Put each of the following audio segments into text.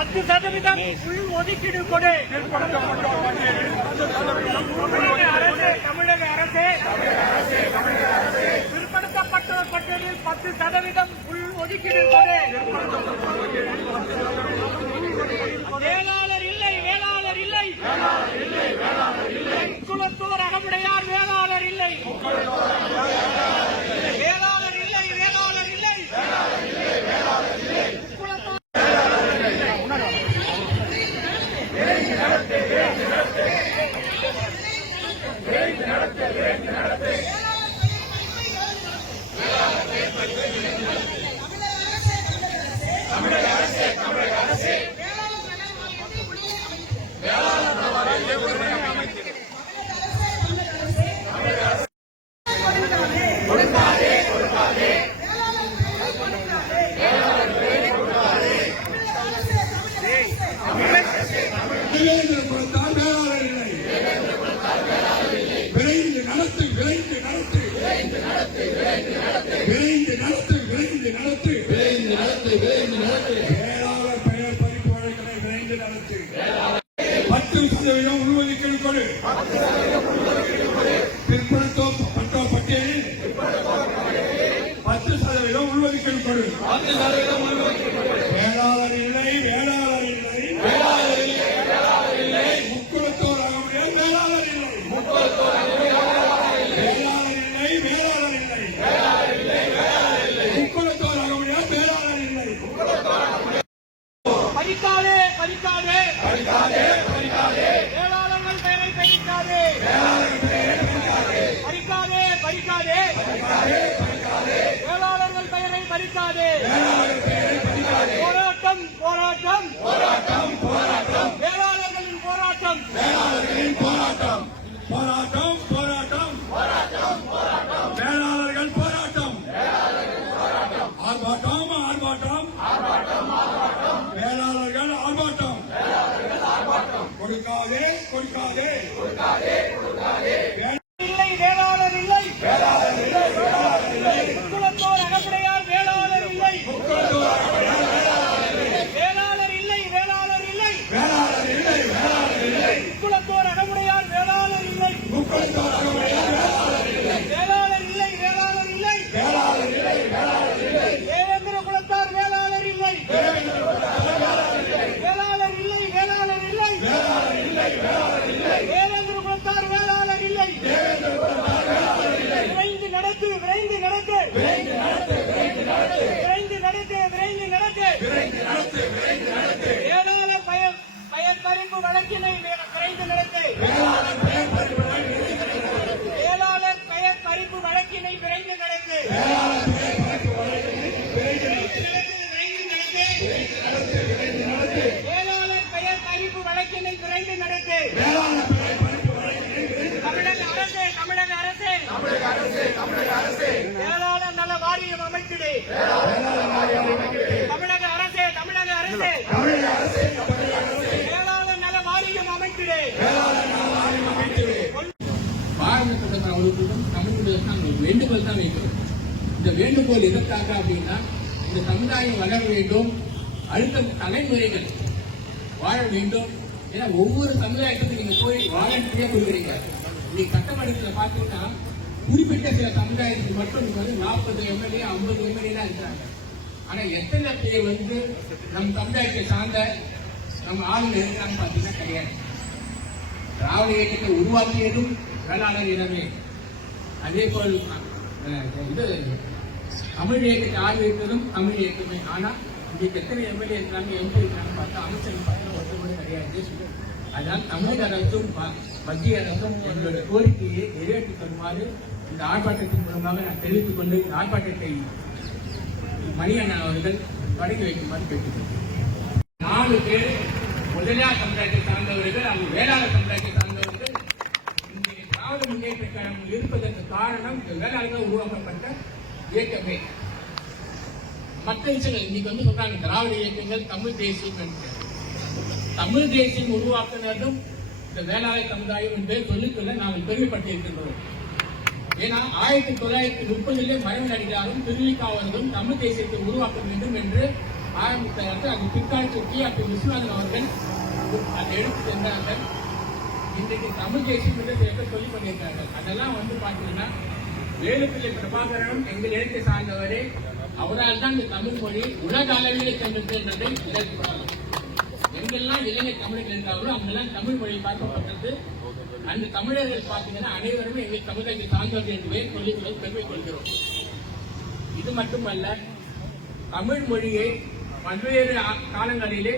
பத்து சதவீதம் உள் ஒதுக்கீடு கொடு. தமிழக அரசு தமிழக அரசு. பிற்படுத்தப்பட்டோர் பட்டியலில் பத்து சதவீதம் உள் ஒதுக்கீடு கொடு. வேளாளர் இல்லை வேளாளர் இல்லை. குளத்தூர் அகமுடையார் வேளாளர் இல்லை வேளாளர் இல்லை வேளாளர் இல்லை குளத்தூர் தேவேந்திர குலத்தால் வேளாளர் இல்லை விரைந்து நடத்து விரைந்து நடத்து விரைந்து நடத்து விரைந்து நடத்து விரைந்து நடத்து வேளாளர் பெயர் பதிப்பு வழக்கினை விரைந்து நடத்து பத்து சதவீதம் உள்ஒதுக்கீடு கொடு பிற்படுத்தோம் பட்டோ பட்டியலில் பத்து சதவீதம் உள்ஒதுக்கீடு கொடு வேளாளர் இல்லை வேளாளர் இல்லை முக்குளத்தோர் ஆகமுடிய வேளாளர் இல்லை வேளாளர் இல்லை வேளாளர் இல்லை முக்குளத்தோர் ஆகமுடிய வேளாளர் இல்லை பறிக்காதே பறிக்காதே வேளாளர்கள் பெயரை பறிக்காதே பறிக்காதே பறிக்காதே வேளாளர்கள் பெயரை பறிக்காதே போராட்டம் போராட்டம் வேளாளர்களின் போராட்டம் வேளாளர்களின் போராட்டம். போராட்டம் போராட்டம். மேலாளர்கள் போராட்டம். ஆர்ப்பாட்டம் ஆர்ப்பாட்டம். மேலாளர்கள் ஆர்ப்பாட்டம். கொடுக்காதே கொடுக்காதே. அவர்களுக்கும் தமிழர்களுக்கும் நாங்கள் வேண்டுகோள் தான் வைக்கிறோம் இந்த வேண்டுகோள் எதற்காக அப்படின்னா இந்த சமுதாயம் வளர வேண்டும் அடுத்த தலைமுறைகள் வாழ வேண்டும் ஏன்னா ஒவ்வொரு சமுதாயத்துக்கும் நீங்க போய் வாலண்டியா கொடுக்குறீங்க. நீங்க சட்டமன்றத்தில் பார்த்தீங்கன்னா குறிப்பிட்ட சில சமுதாயத்துக்கு மட்டும் நீங்க வந்து நாற்பது எம்எல்ஏ ஐம்பது எம்எல்ஏ தான் இருக்கிறாங்க. ஆனா எத்தனை பேர் வந்து நம் சமுதாயத்தை சார்ந்த நம்ம ஆளுநர் இருக்கிறாங்கன்னு பார்த்தீங்கன்னா கிடையாது. திராவிட இயக்கத்தை உருவாக்கியதும் வேளாளர் இடமே அதே போல் இது தமிழ் இயக்கத்தை ஆதரித்ததும் தமிழ் இயக்கமே. ஆனா இன்றைக்கு எத்தனை எம்எல்ஏ இருக்கிறாங்க எம்பி இருக்காங்க பார்த்தா அமைச்சர் பார்த்தா கிடையாது அதனால் தமிழக அரசும் ம- மத்திய அரசும் எங்களுடைய கோரிக்கையை நிறைவேற்றி தருமாறு இந்த ஆர்ப்பாட்டத்தின் மூலமாக நான் தெரிவித்துக் கொண்டு இந்த ஆர்ப்பாட்டத்தை மணியண்ணன் அவர்கள் தொடங்கி வைக்குமாறு கேட்டுக்கொள்கிறேன் நாலு பேர் முதலியார் சமுதாயத்தை சார்ந்தவர்கள் அவங்க வேளாண் சமுதாயத்தை சார்ந்தவர்கள் இன்றைய திராவிட முன்னேற்ற கழகம் இருப்பதற்கு காரணம் இந்த வேளாண்கள் உருவாக்கப்பட்ட இயக்கமே மற்ற விஷயங்கள் இன்னைக்கு வந்து சொல்றாங்க திராவிட இயக்கங்கள் தமிழ் தேசியம் என்று தமிழ் தேசியம் உருவாக்குனதும் இந்த வேளாண் சமுதாயம் என்று சொல்லிக்கொள்ள நாங்கள் பெருமைப்பட்டிருக்கின்றோம். ஏன்னா ஆயிரத்தி தொள்ளாயிரத்தி முப்பதிலே மறைவு நடிகாரும் திருவிக்காவர்களும் தமிழ் தேசியத்தை உருவாக்க வேண்டும் என்று ஆரம்பித்தார்கள் அது பிற்காலத்தில் டி ஆர் பி விஸ்வநாதன் அவர்கள் அதை எடுத்து சென்றார்கள். இன்றைக்கு தமிழ் தேசியம் என்று சேர்க்க சொல்லி கொண்டிருக்கிறார்கள். அதெல்லாம் வந்து பார்த்தீங்கன்னா வேலுப்பிள்ளை பிரபாகரனும் எங்கள் இடத்தை சார்ந்தவரே. அவரால் தான் இந்த தமிழ் மொழி உலக அளவிலே சென்றது என்பதை விளக்கி எங்கெல்லாம் இலங்கை தமிழர்கள் என்றாலும் அங்கெல்லாம் தமிழ் மொழி பார்க்கப்பட்டது. அந்த தமிழர்கள் பார்த்தீங்கன்னா அனைவருமே எங்கள் தமிழகத்தை சார்ந்தவர்கள் என்று சொல்லிக் கொள்ள பெருமை கொள்கிறோம் இது மட்டுமல்ல தமிழ் மொழியை பல்வேறு காலங்களிலே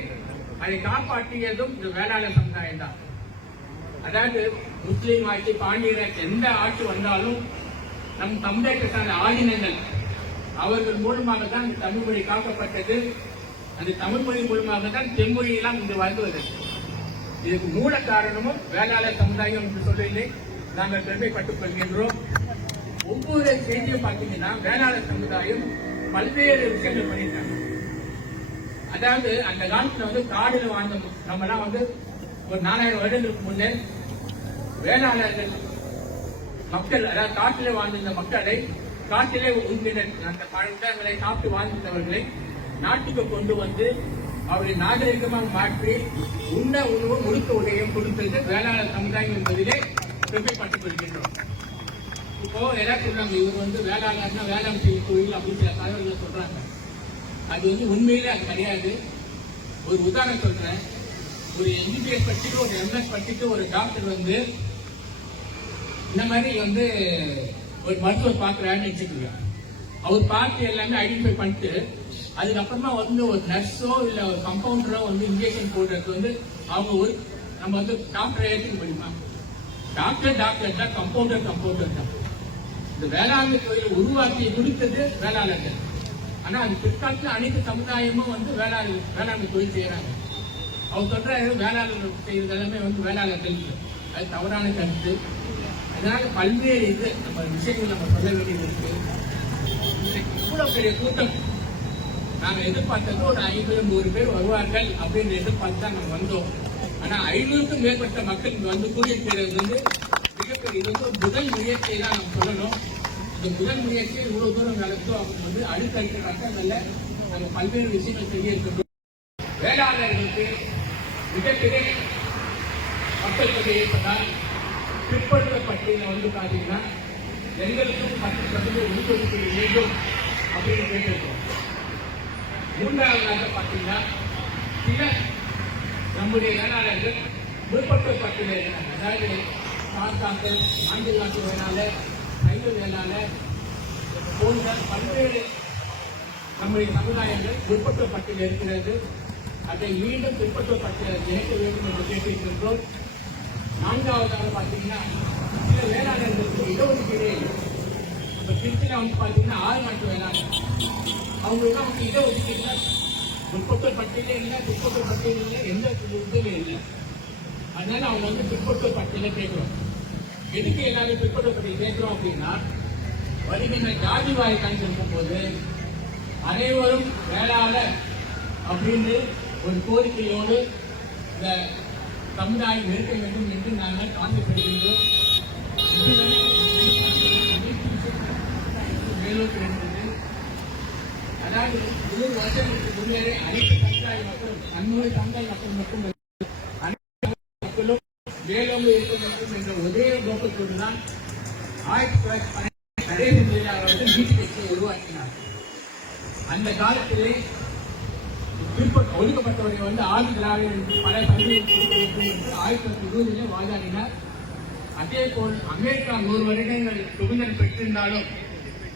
அதை காப்பாற்றியதும் இந்த வேளாளர் சமுதாயம் தான் அதாவது முஸ்லீம் ஆட்சி பாண்டியர் எந்த ஆட்சி வந்தாலும் நம் தமிழர்களுக்கான சார்ந்த ஆதினங்கள் அவர்கள் மூலமாக தான் தமிழ் மொழி காக்கப்பட்டது. அந்த தமிழ் மொழி மூலமாக தான் தென்மொழியெல்லாம் இன்று வருகிறது இதுக்கு மூல காரணமும் வேளாளர் சமுதாயம் என்று சொல்லவில்லை நாங்கள் பெருமைப்பட்டுக் கொள்கின்றோம். ஒவ்வொரு செய்தியும் பார்த்தீங்கன்னா வேளாளர் சமுதாயம் பல்வேறு விஷயங்கள் பண்ணியிருக்காங்க. அதாவது அந்த காலத்துல வந்து காடுல வாழ்ந்த நம்ம எல்லாம் வந்து ஒரு நாலாயிரம் வருடங்களுக்கு முன்னே வேளாளர்கள் மக்கள் அதாவது காட்டிலே வாழ்ந்திருந்த மக்களை காட்டிலே உண்ணின அந்த பழங்களை சாப்பிட்டு வாழ்ந்திருந்தவர்களை நாட்டுக்கு கொண்டு வந்து அவரை நாகரிகமாக மாற்றி உண்ண உணவு முழுக்க உடையும் கொடுத்தது வேளாளர் சமுதாயம் என்பதிலே பெருமைப்பட்டுக் கொள்கின்றோம். இப்போ எல்லாம் சொல்றாங்க இவர் வந்து வேளாளர்னா வேளாண் செய்யும் தொழில் அப்படின்னு சில தலைவர்கள் சொல்றாங்க. அது வந்து உண்மையிலே அது கிடையாது. ஒரு உதாரணம் சொல்றேன். ஒரு எம்பிபிஎஸ் படிச்சுட்டு ஒரு எம்எஸ் படிச்சுட்டு ஒரு டாக்டர் வந்து இந்த மாதிரி வந்து ஒரு மருத்துவர் பார்க்குறாருன்னு வச்சுக்கோங்க. அவர் பார்த்து எல்லாமே ஐடென்டிஃபை பண்ணிட்டு அதுக்கப்புறமா வந்து ஒரு நர்ஸோ இல்லை ஒரு கம்பவுண்டரோ வந்து இன்ஜெக்ஷன் போடுறதுக்கு வந்து அவங்க ஒரு நம்ம வந்து டாக்டர் ஏற்றுக்க முடியுமா டாக்டர் டாக்டர் தான் கம்பவுண்டர் கம்பவுண்டர் தான் இந்த வேளாண்மை தொழில் உருவாக்கி கொடுத்தது வேளாளர்கள். ஆனா அது பிற்காலத்தில் அனைத்து சமுதாயமும் வந்து வேளாண் வேளாண்மை தொழில் செய்யறாங்க. அவர் சொல்ற வேளாண் செய்யறது எல்லாமே வந்து வேளாளர்கள் அது தவறான கருத்து. அதனால பல்வேறு இது நம்ம விஷயங்கள் நம்ம சொல்ல வேண்டியது இருக்கு. இவ்வளவு பெரிய கூட்டம். நாங்கள் எதிர்பார்த்தது ஒரு ஐம்பது நூறு பேர் வருவார்கள் அப்படின்னு எதிர்பார்த்து தான் நாங்கள் வந்தோம். ஆனால் ஐநூறுக்கும் மேற்பட்ட மக்கள் இங்கே வந்து கூடியிருக்கிறது வந்து மிகப்பெரிய இது வந்து முதல் முயற்சியை தான் நம்ம சொல்லணும். இந்த முதல் முயற்சியை இவ்வளோ தூரம் நடத்தும் அவங்க வந்து அடுத்தடுத்த கட்டங்கள்ல நம்ம பல்வேறு விஷயங்கள் செய்ய இருக்கின்றோம் வேளாளர்களுக்கு மிகப்பெரிய மக்கள் தொகை இருப்பதால் பிற்படுத்த வந்து பார்த்தீங்கன்னா எங்களுக்கும் பத்து சதவீத ஒதுக்கீடு வேண்டும் அப்படின்னு கேட்டிருக்கோம். மூன்றாவதாக பார்த்தீங்கன்னா சில நம்முடைய வேளாளர்கள் முற்பட்ட பட்டியலில் அதாவது காத்தாக்கள் ஆண்டு நாட்டு வேளாளர் சைவ வேளாளர் போன்ற பல்வேறு நம்முடைய சமுதாயங்கள் முற்பட்ட பட்டியல் இருக்கிறது அதை மீண்டும் பிற்பட்ட இணைக்க வேண்டும் என்று கேட்டிருக்கின்றோம் நான்காவதாக பார்த்தீங்கன்னா சில வேளாளர்களுக்கு இடஒதுக்கீடு இப்போ திருச்சியில் வந்து பார்த்தீங்கன்னா ஆறு நாட்டு வேளாளர் அவங்களுக்கு இதை இடஒதுக்கீடுல முற்பட்ட பட்டியலே இல்லை பிற்பட்ட பட்டியல் இல்லை எந்த இதுலையும் இல்லை அதனால அவங்க வந்து பிற்பட்ட பட்டியல கேட்குறோம் எதுக்கு எல்லாரும் பிற்பட்ட பட்டியல் கேட்குறோம் அப்படின்னா வருகின்ற ஜாதி வாரி கணக்கு இருக்கும்போது அனைவரும் வேளாளர் அப்படின்னு ஒரு கோரிக்கையோடு இந்த சமுதாயம் இருக்க வேண்டும் என்று நாங்கள் ஆசைப்படுகின்றோம் இதுவரை மேலோக்கி இருந்தது அதாவது நூறு வருஷங்களுக்கு முன்னரே அனைத்து சமுதாய மக்களும் அந்நூறு சமுதாய மக்கள் மட்டும் அனைத்து மக்களும் மேலோங்க இருக்க வேண்டும் என்ற ஒரே நோக்கத்தோடு தான் ஆயிரத்தி தொள்ளாயிரத்தி பன்னெண்டு நரேந்திர மோடி அவர்கள் நீதி கட்சியை உருவாக்கினார் அந்த காலத்திலே பிற்பட்ட ஒதுக்கப்பட்டவரை வந்து ஆதி என்று பல சலுகைகள் கொடுக்க வேண்டும் என்று ஆயிரத்தி தொள்ளாயிரத்தி இருபதிலே வாதாடினார். அதே போல் அமெரிக்கா நூறு வருடங்கள் சுதந்திரம் பெற்றிருந்தாலும்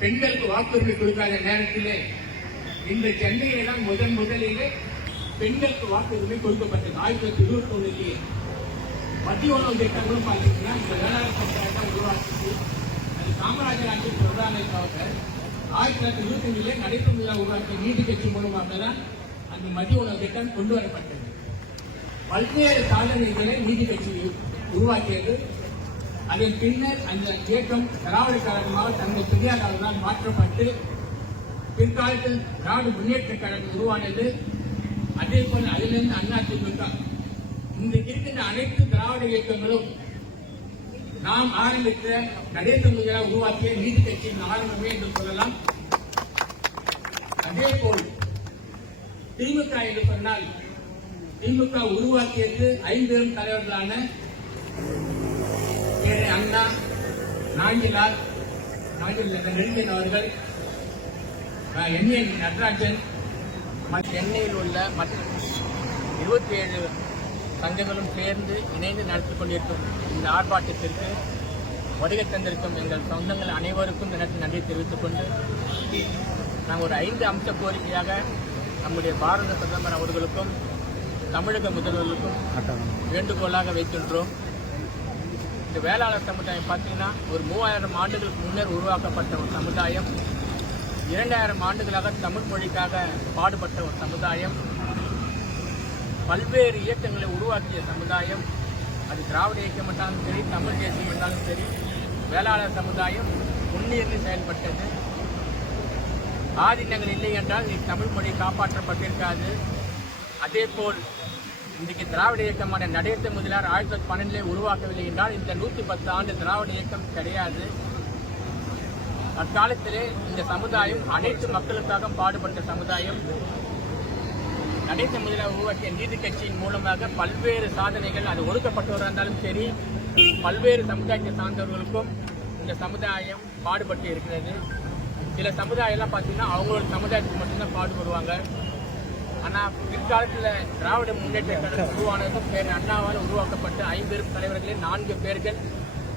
பெண்களுக்கு வாக்குரிமை கொடுக்காத நேரத்திலே இந்த சென்னையிலே தான் முதன் முதலிலே பெண்களுக்கு வாக்குரிமை கொடுக்கப்பட்டது ஆயிரத்தி தொள்ளாயிரத்தி இருபத்தி ஒன்றிலேயே மத்திய உணவு திட்டங்களும் பார்த்தீங்கன்னா இந்த வேளாண் சமுதாயத்தை உருவாக்கிச்சு அது காமராஜர் ஆட்சி பிரதான ஆயிரத்தி தொள்ளாயிரத்தி இருபத்தி ஒன்றிலே நடைபெறும் உருவாக்கிய நீதி கட்சி மூலமாக தான் அந்த மத்திய உணவு திட்டம் கொண்டு வரப்பட்டது பல்வேறு சாதனைகளை நீதி கட்சி உருவாக்கியது. அதன் பின்னர் அந்த இயக்கம் திராவிட கழகமாக தன்னை பெரியார் அவர்களால் மாற்றப்பட்டு பிற்காலத்தில் திராவிட முன்னேற்ற கழகம் உருவானது. அதே போல் அதிலிருந்து அண்ணா இன்றைக்கு இருக்கின்ற அனைத்து திராவிட இயக்கங்களும் நாம் ஆரம்பித்த நரேந்திர மோடியால் உருவாக்கிய நீதி கட்சியின் ஆரம்பமே என்று சொல்லலாம். அதே போல் திமுக என்று சொன்னால் திமுக உருவாக்கியது ஐம்பெரும் தலைவர்களான ஏழை அண்ணா நாஞ்சிலால் நாஞ்சில் நெடுஞ்சன் அவர்கள் என் என் நடராஜன் சென்னையில் உள்ள மற்ற இருபத்தி ஏழு சங்கங்களும் சேர்ந்து இணைந்து நடத்தி கொண்டிருக்கும் இந்த ஆர்ப்பாட்டத்திற்கு வருகை தந்திருக்கும் எங்கள் சொந்தங்கள் அனைவருக்கும் எனக்கு நன்றி தெரிவித்துக் கொண்டு நாங்கள் ஒரு ஐந்து அம்ச கோரிக்கையாக நம்முடைய பாரத பிரதமர் அவர்களுக்கும் தமிழக முதல்வர்களுக்கும் வேண்டுகோளாக வைக்கின்றோம். இந்த வேளாளர் சமுதாயம் பார்த்தீங்கன்னா ஒரு மூவாயிரம் ஆண்டுகளுக்கு முன்னர் உருவாக்கப்பட்ட ஒரு சமுதாயம். இரண்டாயிரம் ஆண்டுகளாக தமிழ் மொழிக்காக பாடுபட்ட ஒரு சமுதாயம். பல்வேறு இயக்கங்களை உருவாக்கிய சமுதாயம். அது திராவிட இயக்கம் என்றாலும் சரி தமிழ் தேசியம் என்றாலும் சரி வேளாளர் சமுதாயம் முன்னேறி செயல்பட்டது. ஆதினங்கள் இல்லை என்றால் நீ தமிழ் மொழி காப்பாற்றப்பட்டிருக்காது. அதேபோல் இன்றைக்கு திராவிட இயக்கமான நடேச முதலார் ஆயிரத்தி தொள்ளாயிரத்தி பன்னெண்டிலே உருவாக்கவில்லை என்றால் இந்த நூற்றி பத்து ஆண்டு திராவிட இயக்கம் கிடையாது. அக்காலத்திலே இந்த சமுதாயம் அனைத்து மக்களுக்காக பாடுபட்ட சமுதாயம். நடேச முதலியார் உருவாக்கிய நீதி கட்சியின் மூலமாக பல்வேறு சாதனைகள் அது ஒடுக்கப்பட்டவராக இருந்தாலும் சரி பல்வேறு சமுதாயத்தை சார்ந்தவர்களுக்கும் இந்த சமுதாயம் பாடுபட்டு இருக்கிறது. சில சமுதாயம்லாம் பார்த்தீங்கன்னா அவங்களோட சமுதாயத்துக்கு மட்டும்தான் பாடுபடுவாங்க. ஆனால் பிற்காலத்தில் திராவிட முன்னேற்ற கழகம் உருவானதும் பேர் அண்ணாவால் உருவாக்கப்பட்ட ஐம்பெரும் தலைவர்களில் நான்கு பேர்கள்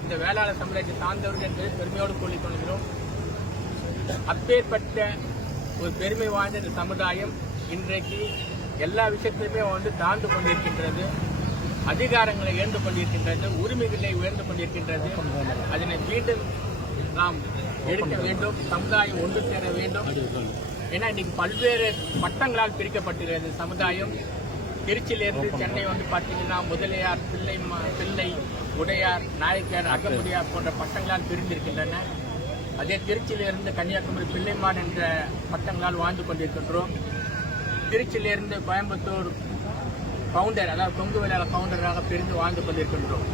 இந்த வேளாளர் சமுதாயத்தை சார்ந்தவர்கள் என்பதை பெருமையோடு கூறிக் கொள்கிறோம். அப்பேற்பட்ட ஒரு பெருமை வாய்ந்த இந்த சமுதாயம் இன்றைக்கு எல்லா விஷயத்திலுமே வந்து தாழ்ந்து கொண்டிருக்கின்றது அதிகாரங்களை உயர்ந்து கொண்டிருக்கின்றது உரிமைகளை உயர்ந்து கொண்டிருக்கின்றது. அதனை மீண்டும் நாம் எடுக்க வேண்டும் சமுதாயம் ஒன்று சேர வேண்டும். ஏன்னா இன்னைக்கு பல்வேறு பட்டங்களால் பிரிக்கப்பட்டிருக்கிறது சமுதாயம். திருச்சியிலிருந்து சென்னை வந்து பார்த்தீங்கன்னா முதலியார் பிள்ளை பிள்ளை உடையார் நாயக்கர் அகமுடையார் போன்ற பட்டங்களால் பிரிந்திருக்கின்றன. அதே திருச்சியிலிருந்து கன்னியாகுமரி பிள்ளைமான் என்ற பட்டங்களால் வாழ்ந்து கொண்டிருக்கின்றோம். திருச்சியிலிருந்து கோயம்புத்தூர் கவுண்டர் அதாவது தொங்கு வேளாள கவுண்டராக பிரிந்து வாழ்ந்து கொண்டிருக்கின்றோம்.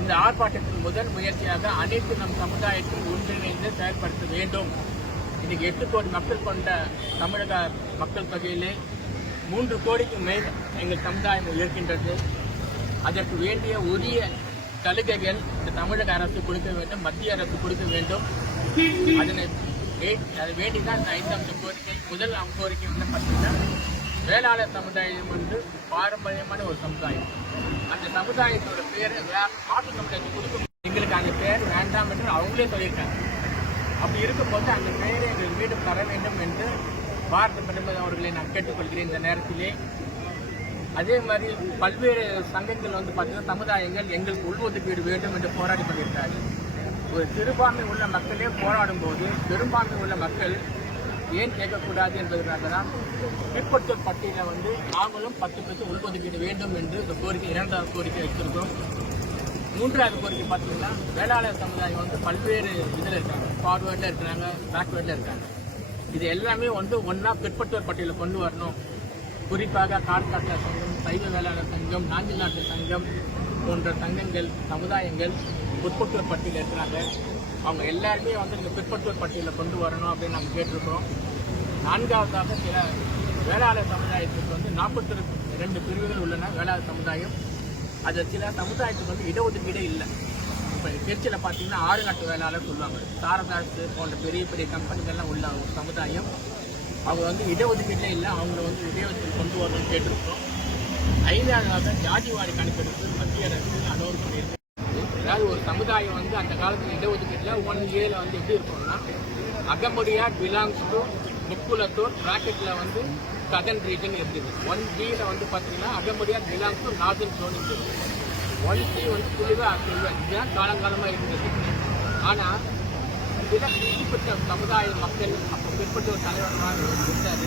இந்த ஆர்ப்பாட்டத்தின் முதல் முயற்சியாக அனைத்து நம் சமுதாயத்தில் ஒன்றிணைந்து செயல்படுத்த வேண்டும். இன்னைக்கு எட்டு கோடி மக்கள் கொண்ட தமிழக மக்கள் தொகையிலே மூன்று கோடிக்கு மேல் எங்கள் சமுதாயம் இருக்கின்றது. அதற்கு வேண்டிய உரிய சலுகைகள் இந்த தமிழக அரசு கொடுக்க வேண்டும் மத்திய அரசு கொடுக்க வேண்டும். அதனை அது வேண்டிதான் இந்த ஐந்தாம் கோரிக்கை முதல் அம் கோரிக்கை வந்து பார்த்தீங்கன்னா வேளாளர் சமுதாயம் வந்து பாரம்பரியமான ஒரு சமுதாயம். அந்த சமுதாயத்தோட பேரை வேற மாற்று சமுதாயத்துக்கு கொடுக்க எங்களுக்கு அந்த பேர் வேண்டாம் என்று அவங்களே சொல்லியிருக்காங்க. அப்படி இருக்கும்போது அந்த பெயரை எங்கள் மீண்டும் தர வேண்டும் என்று பாரத பிரதமர் அவர்களை நான் கேட்டுக்கொள்கிறேன் இந்த நேரத்திலே. அதே மாதிரி பல்வேறு சங்கங்கள் வந்து பார்த்தீங்கன்னா சமுதாயங்கள் எங்களுக்கு உள்ஒதுக்கீடு வேண்டும் என்று போராடி கொண்டிருக்கிறார்கள். ஒரு சிறுபான்மை உள்ள மக்களே போராடும் போது பெரும்பான்மை உள்ள மக்கள் ஏன் கேட்கக்கூடாது என்பதற்காக தான் பிற்படுத்தல் பட்டியலில் வந்து நாங்களும் பத்து பேருக்கு உள்ஒதுக்கீடு வேண்டும் என்று இந்த கோரிக்கை இரண்டாவது கோரிக்கை வைத்திருக்கோம் மூன்றாவது கோரிக்கை பார்த்தீங்கன்னா வேளாளர் சமுதாயம் வந்து பல்வேறு இதில் இருக்காங்க. ஃபார்வேர்டில் இருக்கிறாங்க பேக்வேர்டில் இருக்காங்க. இது எல்லாமே வந்து ஒன்றா பிற்பட்டோர் பட்டியலில் கொண்டு வரணும். குறிப்பாக கார்காட்டில் சங்கம் சைவ வேளாளர் சங்கம் நாஞ்சில் நாட்டு சங்கம் போன்ற சங்கங்கள் சமுதாயங்கள் பிற்பட்டோர் பட்டியலில் இருக்கிறாங்க. அவங்க எல்லாருமே வந்து இந்த பிற்பட்டுவர் பட்டியலில் கொண்டு வரணும் அப்படின்னு நாங்கள் கேட்டிருக்கிறோம் நான்காவதாக சில வேளாளர் சமுதாயத்துக்கு வந்து நாற்பத்தி ரெண்டு பிரிவுகள் உள்ளன வேளாளர் சமுதாயம். அது சில சமுதாயத்துக்கு வந்து இடஒதுக்கீடே இல்லை. இப்போ திருச்சியில் பார்த்தீங்கன்னா ஆறு நாட்டு வேளாளர் சொல்லுவாங்க. சாரதாசு போன்ற பெரிய பெரிய கம்பெனிகள்லாம் உள்ள ஒரு சமுதாயம். அவங்க வந்து இடஒதுக்கீட்டில் இல்லை அவங்கள வந்து இடஒதுக்கீடு கொண்டு வரணும்னு கேட்டிருக்கோம். ஐந்தாவதாக ஜாதிவாரி கணக்கெடுப்பு மத்திய அரசு அனௌன்ஸ் பண்ணியிருக்கு. அதாவது ஒரு சமுதாயம் வந்து அந்த காலத்தில் இடஒதுக்கீட்டில் ஒன் இயரில் வந்து எப்படி இருக்கும்னா அகமுடியா பிலாங்ஸ் டு முக்குலத்தூர் ப்ராக்கெட்டில் வந்து சதன் ரீஜன் இருந்தது ஒன் பியில் வந்து பார்த்தீங்கன்னா அகமுடியா பிலாங்ஸ் டு நார்தன் ஜோன் இருந்தது ஒன் சி வந்து துளிவா இதுதான் காலங்காலமாக இருந்தது. ஆனால் சில குறிப்பிட்ட சமுதாய மக்கள் அப்போ பிற்பட்ட ஒரு தலைவர்களாக இருந்தார்